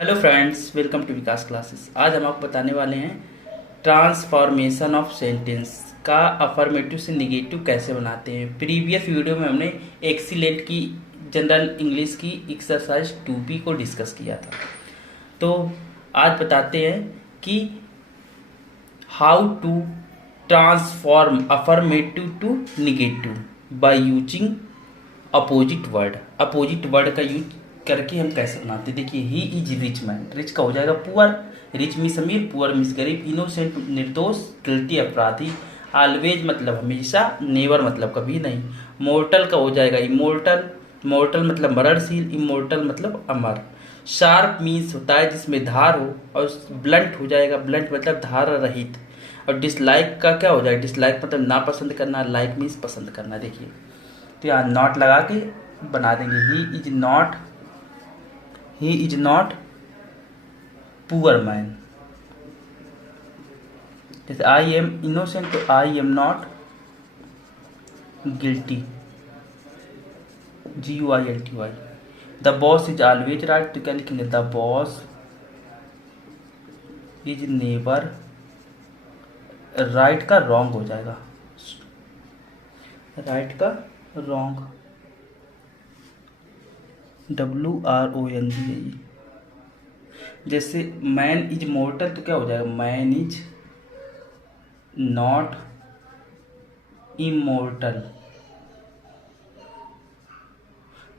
Hello friends, welcome to Vikas classes. आज हम आपको बताने वाले हैं ट्रांसफॉर्मेशन ऑफ सेंटेंस का अफर्मेटिव से निगेटिव कैसे बनाते हैं। प्रीवियस वीडियो में हमने एक्सीलेंट की जनरल इंग्लिश की एक्सरसाइज 2B को डिस्कस किया था। तो आज बताते हैं कि how to transform affirmative to negative by using opposite word का यूज करके हम कैसे बनाते। देखिए, he is rich man, rich का हो जाएगा पुअर, रिच मिस अमीर, पुअर मिस गरीब, इनोसेंट निर्दोष, गिल्टी अपराधी, ऑलवेज मतलब हमेशा, नेवर मतलब कभी नहीं, मोर्टल का हो जाएगा इमोर्टल, मोर्टल मतलब मरणशील, इमोर्टल मतलब अमर, शार्प मीन्स होता है जिसमें धार हो, और ब्लंट हो जाएगा, ब्लंट मतलब धार रहित, और डिसलाइक का क्या हो जाएगा, डिसलाइक मतलब नापसंद करना, लाइक मीन्स पसंद करना। देखिए, तो यहाँ नॉट लगा के बना देंगे, ही इज नॉट पुअर मैन। जैसे आई एम इनोसेंट तो I am not guilty, GUILTY। The boss is always right तो क्या लिखेंगे, the boss is never write का रॉन्ग हो जाएगा, राइट का रॉन्ग, WRONG है ये। जैसे मैन इज मोर्टल तो क्या हो जाएगा, man is not immortal.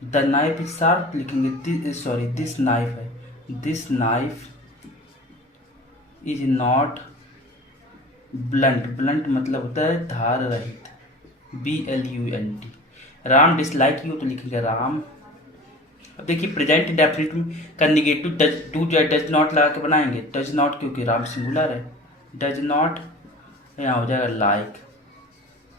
The knife is sharp लिखेंगे, दिस नाइफ है, this knife is not blunt, blunt मतलब होता है धार रहित, BLUNT। राम डिसलाइक यू तो लिखेंगे राम। अब देखिए, प्रेजेंट डेफिनेटिव का निगेटिव डज नॉट लगा के बनाएंगे, डज नॉट क्योंकि राम सिंगुलर है, डज नॉट यहाँ हो जाएगा लाइक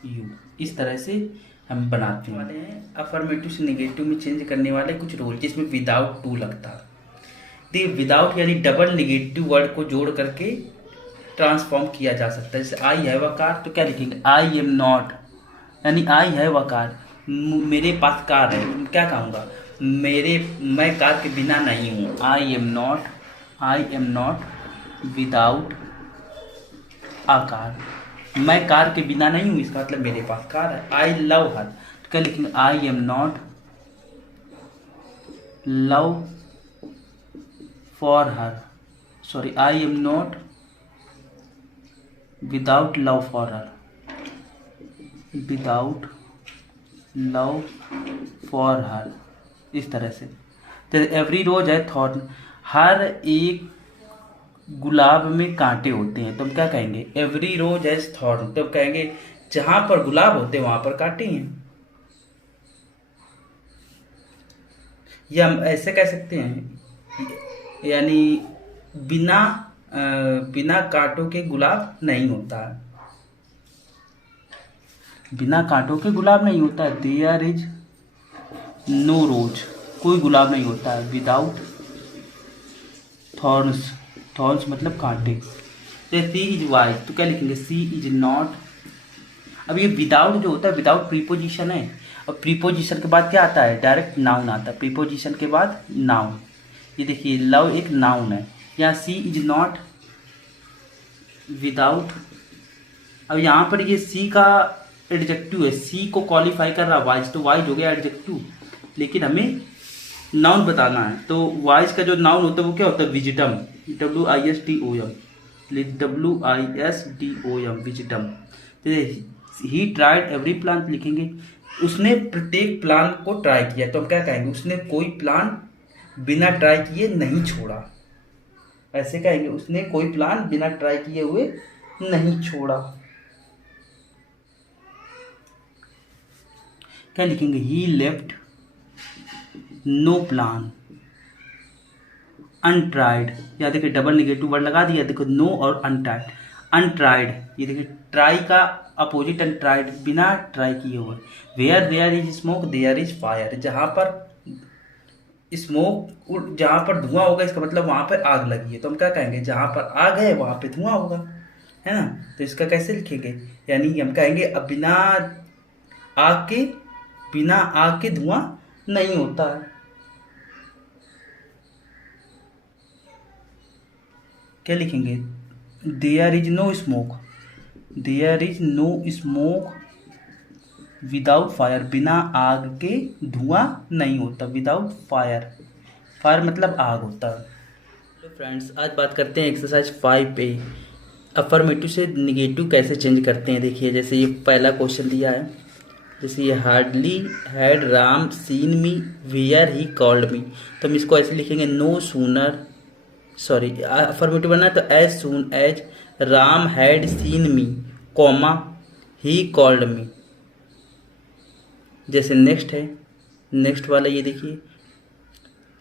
यू। इस तरह से हम बनाते हैं। अफर्मेटिव से निगेटिव में चेंज करने वाले कुछ रूल जिसमें विदाउट टू लगता है। देखिए, विदाउट यानी डबल निगेटिव वर्ड को जोड़ करके ट्रांसफॉर्म किया जा सकता है। जैसे आई हैव अ कार तो क्या लिखेंगे, आई एम नॉट, यानी आई हैव अ कार, मेरे पास कार है, क्या कहूँगा, मैं कार के बिना नहीं हूँ, I am not without a car, मैं कार के बिना नहीं हूँ, इसका मतलब मेरे पास कार है। आई लव हर तो क्या लिखेंगे, आई am not love for her, sorry I am not without love for her, without love for her. इस तरह से तो एवरी रोज है थॉर्न, हर एक गुलाब में कांटे होते हैं तो हम क्या कहेंगे, एवरी रोज एज थॉर्न, तो कहेंगे जहां पर गुलाब होते हैं वहां पर कांटे हैं। या हम ऐसे कह सकते हैं, यानी बिना बिना कांटों के गुलाब नहीं होता है, बिना कांटों के गुलाब नहीं होता है, देयर इज नो रोज, कोई गुलाब नहीं होता है, विदाउट थॉर्न्स, थॉर्न्स मतलब कांटे। जैसे सी इज वाइज तो क्या लिखेंगे, सी इज नॉट। अब ये विदाउट जो होता है, विदाउट प्रीपोजिशन है, और प्रीपोजिशन के बाद क्या आता है, डायरेक्ट नाउन आता है, प्रीपोजिशन के बाद नाउन। ये देखिए, लव एक नाउन है, यहाँ सी इज नॉट विदाउट। अब यहाँ पर ये सी का एडजेक्टिव है, सी को क्वालिफाई कर रहा वाइज, तो वाइज हो गया एडजेक्टिव, लेकिन हमें नाउन बताना है। तो वाइज का जो नाउन होता है वो क्या होता है, wisdom, WISDOM, WISDOM wisdom. He tried every plan लिखेंगे, उसने प्रत्येक प्लान को ट्राई किया, तो हम क्या कहेंगे, उसने कोई प्लान बिना ट्राई किए नहीं छोड़ा, ऐसे कहेंगे, उसने कोई प्लान बिना ट्राई किए हुए नहीं छोड़ा। क्या लिखेंगे, ही लेफ्ट नो प्लान अनट्राइड, या देखिए डबल निगेटिव वर्ड लगा दिया, देखो नो और अनट्राइड, अनट्राइड ये देखिए ट्राई का अपोजिट अनट्राइड, बिना ट्राई किए हुए। Where there is smoke there is fire, जहाँ पर स्मोक, जहाँ पर धुआं होगा इसका मतलब वहाँ पर आग लगी है, तो हम क्या कहेंगे, जहाँ पर आग है वहाँ पे धुआं होगा, है ना। तो इसका कैसे लिखेंगे, यानी हम कहेंगे अब बिना आग के धुआं नहीं होता है। क्या लिखेंगे, there is no smoke, there is no smoke without fire, बिना आग के धुआं नहीं होता, विदाउट फायर, फायर मतलब आग होता है। हेलो फ्रेंड्स, आज बात करते हैं एक्सरसाइज 5 पे, अफर्मेटिव से निगेटिव कैसे चेंज करते हैं। देखिए जैसे ये पहला क्वेश्चन दिया है, जैसे ये hardly had Ram seen me where he called me, तो हम इसको ऐसे लिखेंगे नो सूनर, सॉरी अफर्मेटिव बनना है तो as soon as Ram had seen me comma he called me. जैसे नेक्स्ट है, नेक्स्ट वाला ये देखिए,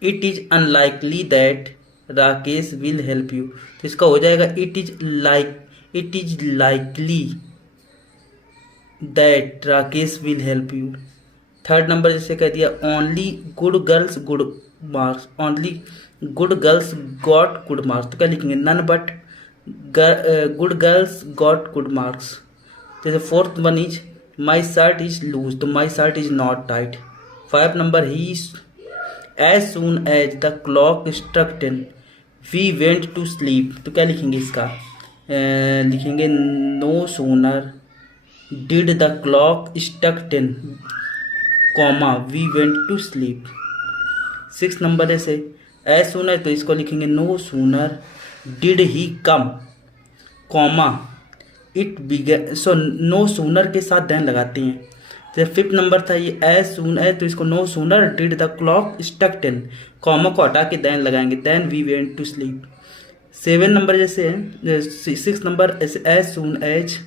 it is unlikely that Rakesh will help you, तो इसका हो जाएगा it is likely that Rakesh will help you. Third number जैसे कह दिया, only good girls good marks, only good girls got good marks, तो क्या लिखेंगे, none but good girls got good marks. जैसे fourth one is my shirt is loose, तो my shirt is not tight. 5 number ही as soon as the clock struck 10 we went to sleep, तो क्या लिखेंगे इसका, लिखेंगे no sooner did the clock struck 10 comma we went to sleep. 6 number ऐसे as sooner, तो इसको लिखेंगे no sooner did he come comma it began, so no sooner के साथ देन लगाते हैं। जैसे 5th नंबर था ये एज सून एज, तो इसको no sooner did the clock struck 10 comma को हटा के देन लगाएंगे, then we went to sleep. 7 number जैसे है, 6 नंबर ऐसे as soon as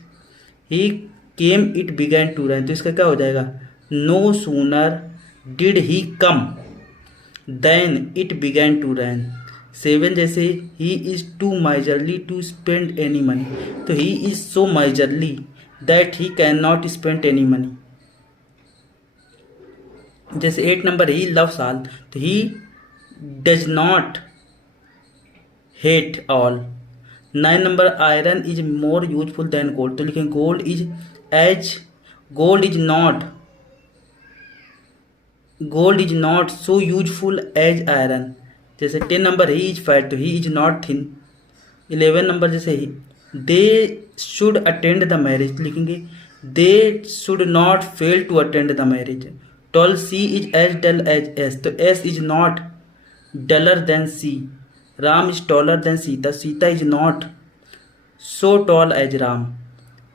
he came it began to ran, तो इसका क्या हो जाएगा, no sooner did he come then it began to ran. 7 जैसे he is too miserly to spend any money, तो he is so miserly that he can not spend any money. जैसे 8 number he loves all, तो he does not hate all. 9 number iron is more useful than gold, तो लिखेंगे gold is not so useful as iron. जैसे 10 number he is fat, तो he is not thin. 11 number जैसे ही they should attend the marriage, लिखेंगे they should not fail to attend the marriage. 12 C is as dull as S, तो S is not duller than C. Ram is taller than Sita, Sita is not so tall as Ram.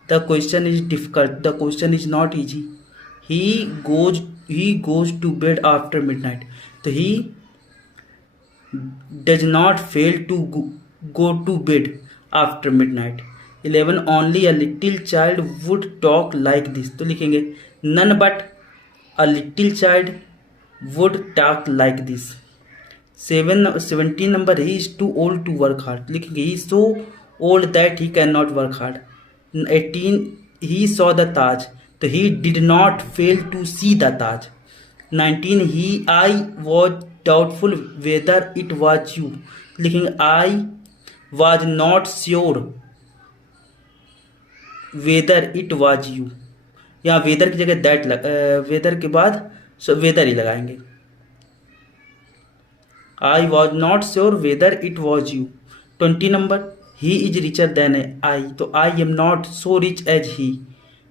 The question is difficult, the question is not easy. He goes to bed after midnight, तो he does not fail to go to bed after midnight. 11 only a little child would talk like this, तो लिखेंगे none but a little child would talk like this. 17 number he is to old to work hard, लिखेंगे he so old that he can not work hard. 18 he saw the Taj, तो he did not fail to see the Taj. 19 ही I was doubtful whether it was you, लिखेंगे I was not sure whether it was you. यहाँ whether की जगह that whether के बाद whether ही लगाएंगे। I was not sure whether it was you. 20 number he is richer than I, तो I am not so rich as he.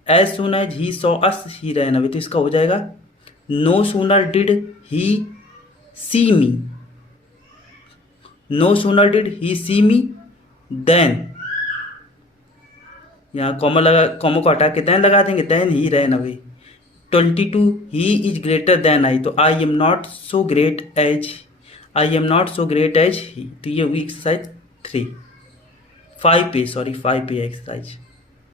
As soon as he saw us he ran away, तो इसका हो जाएगा no sooner did he see me, no sooner did he see me then, यहाँ comma को हटा के then लगा देंगे, then he ran away. 22 he is greater than I, तो I am not so great as he. तो ये हुई एक्सरसाइज 5 पे एक्सरसाइज।